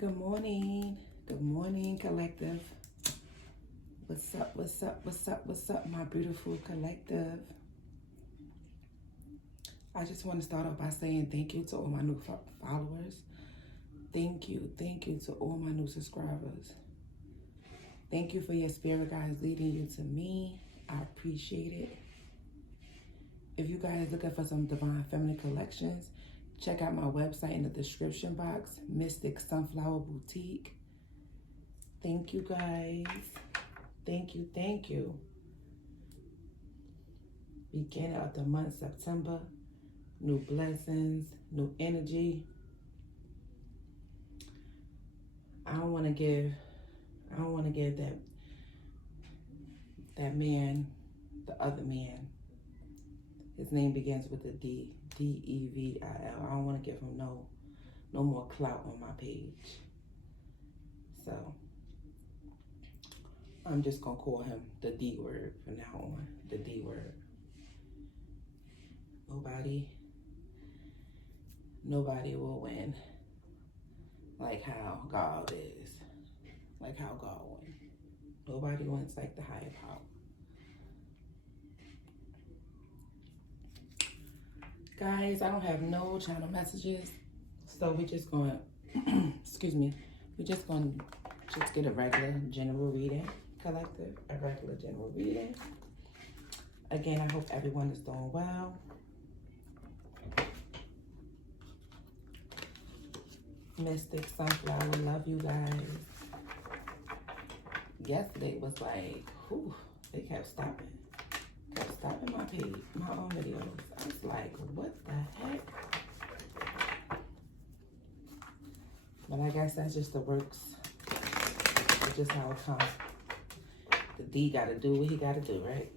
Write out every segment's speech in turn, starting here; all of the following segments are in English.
Good morning. Good morning, collective. What's up, what's up, what's up, what's up, my beautiful collective? I just want to start off by saying thank you to all my new followers. Thank you to all my new subscribers. Thank you for your spirit guides leading you to me. I appreciate it. If you guys are looking for some divine feminine collections, check out my website in the description box, Mystic Sunflower Boutique. Thank you guys. Thank you. Beginning of the month, September. New blessings, new energy. I don't want to give that man, the other man. His name begins with a D. D-E-V-I-L. I don't want to give him no more clout on my page. So I'm just going to call him the D word from now on. The D word. Nobody will win like how God is. Like how God wins. Nobody wins like the higher power. Guys, I don't have no channel messages, so we're just going excuse me, we're just going to get a regular general reading, collective, a regular general reading. Again, I hope everyone is doing well. Mystic Sunflower, love you guys. Yesterday was like, whew, they kept stopping my page, my own videos. I was like, what the heck? But I guess that's just the works. It's just how it comes. The D gotta do what he gotta do, right?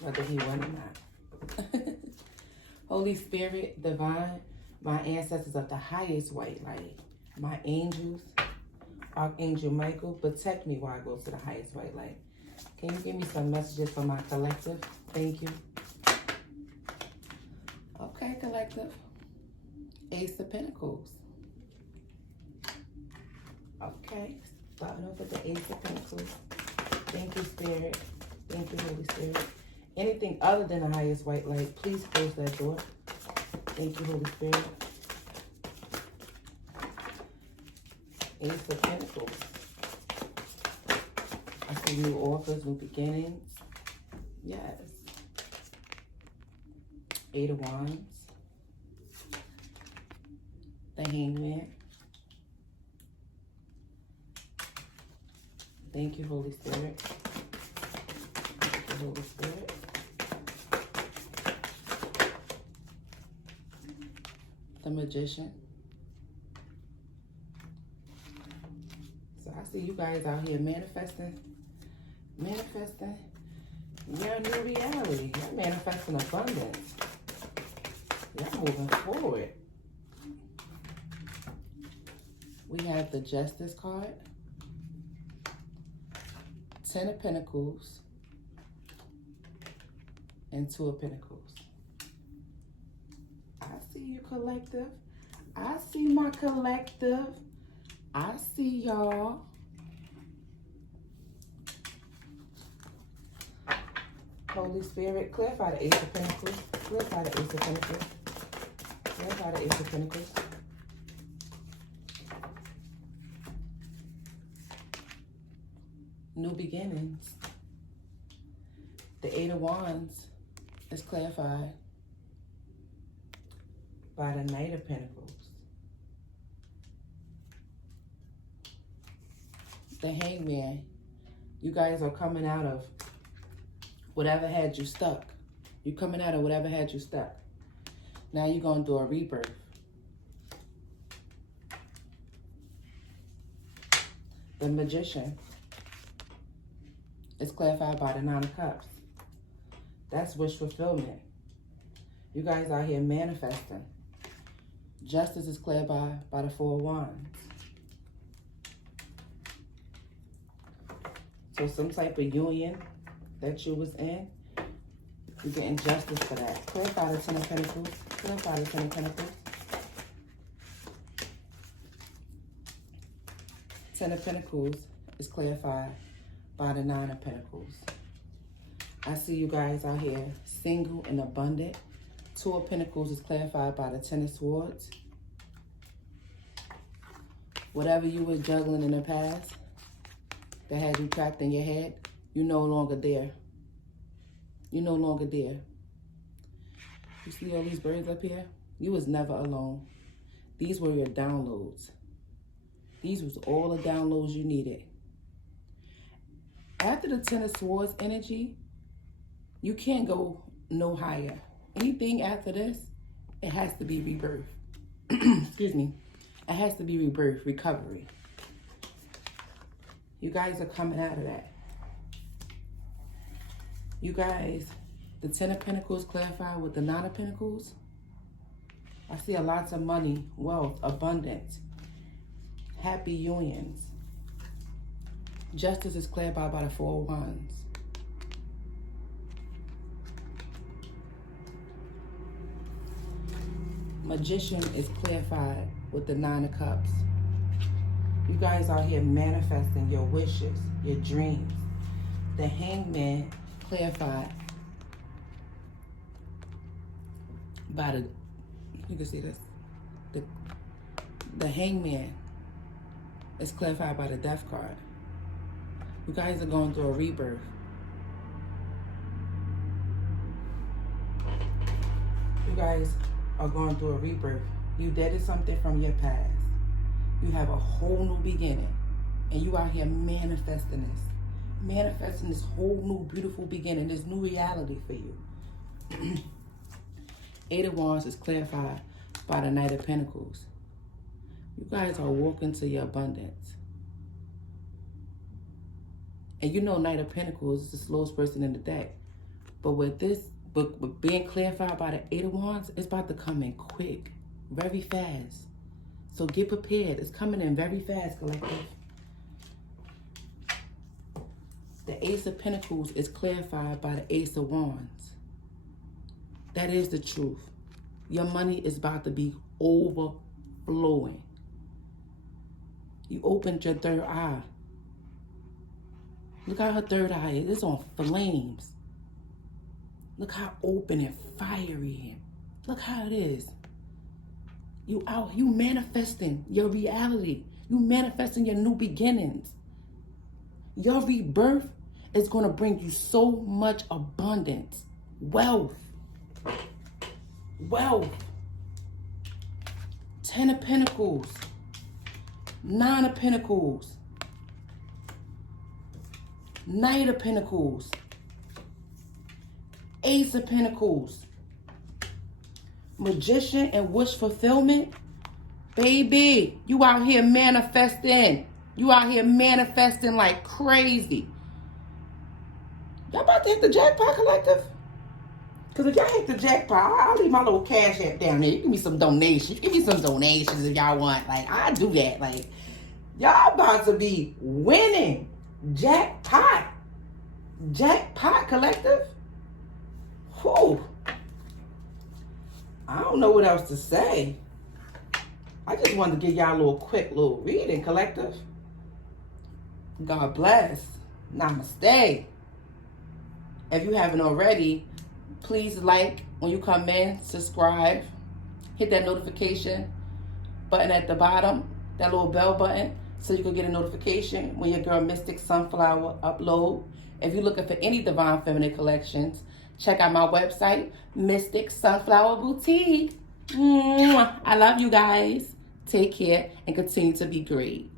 Whether he won or not. Holy Spirit, divine, my ancestors of the highest white light, my angels, Archangel Michael, protect me while I go to the highest white light. Can you give me some messages for my collective? Thank you. Okay, collective. Ace of Pentacles. Okay, starting off with the Ace of Pentacles. Thank you, Spirit. Thank you, Holy Spirit. Anything other than the highest white light, please close that door. Thank you, Holy Spirit. Ace of Pentacles. I see new offers, new beginnings. Yes. Eight of Wands. The Hangman. Thank you, Holy Spirit. Thank you, Holy Spirit. The Magician. So I see you guys out here manifesting your new reality. You're manifesting abundance. You're moving forward. We have the Justice card, 10 of Pentacles, and 2 of Pentacles. I see you, collective. I see my collective. I see y'all. Holy Spirit, clarify the Ace of Pentacles. Clarify the Ace of Pentacles. Clarify the Ace of Pentacles. New beginnings. The Eight of Wands is clarified by the Knight of Pentacles. The Hangman. You guys are coming out of whatever had you stuck. You're coming out of whatever had you stuck. Now you're going to do a rebirth. The Magician is clarified by the 9 of Cups. That's wish fulfillment. You guys out here manifesting. Justice is clarified by the 4 of Wands. So some type of union that you was in, you're getting justice for that. Clarify the 10 of Pentacles. Clarify the 10 of Pentacles. Ten of Pentacles is clarified by the Nine of Pentacles. I see you guys out here single and abundant. Two of Pentacles is clarified by the Ten of Swords. Whatever you were juggling in the past that had you trapped in your head, you're no longer there. You're no longer there. You see all these birds up here? You was never alone. These were your downloads. These was all the downloads you needed. After the Ten of Swords energy, you can't go no higher. Anything after this, it has to be rebirth. Excuse me. It has to be rebirth, recovery. You guys are coming out of that. You guys, the Ten of Pentacles clarified with the Nine of Pentacles. I see a lots of money, wealth, abundance, happy unions. Justice is clarified by the Four of Wands. Magician is clarified with the Nine of Cups. You guys out here manifesting your wishes, your dreams. The Hangman clarified by the, you can see this, the Hangman is clarified by the Death card. You guys are going through a rebirth. You guys are going through a rebirth. You did something from your past. You have a whole new beginning. And you out here manifesting this. Manifesting this whole new beautiful beginning. This new reality for you. Eight of Wands is clarified by the Knight of Pentacles. You guys are walking to your abundance. And you know Knight of Pentacles is the slowest person in the deck. But with this, but being clarified by the Eight of Wands, it's about to come in quick, very fast. So get prepared. It's coming in very fast, collective. The Ace of Pentacles is clarified by the Ace of Wands. That is the truth. Your money is about to be overflowing. You opened your third eye. Look how her third eye is. It's on flames. Look how open and fiery. Look how it is. You manifesting your reality. You manifesting your new beginnings. Your rebirth is going to bring you so much abundance. Wealth. Wealth. Ten of Pentacles. Nine of Pentacles. Knight of Pentacles. Ace of Pentacles. Magician and wish fulfillment. Baby, you out here manifesting. You out here manifesting like crazy. Y'all about to hit the jackpot, collective? Because if y'all hit the jackpot, I'll leave my little cash app down there. You give me some donations. Give me some donations if y'all want. Like, I do that. Like, y'all about to be winning. Jackpot. Jackpot, collective. Whew. I don't know what else to say. I just wanted to give y'all a little quick little reading, collective. God bless. Namaste. If you haven't already, please like when you come in, subscribe, hit that notification button at the bottom, that little bell button, so you can get a notification when your girl Mystic Sunflower upload. If you're looking for any Divine Feminine collections, check out my website, Mystic Sunflower Boutique. I love you guys. Take care and continue to be great.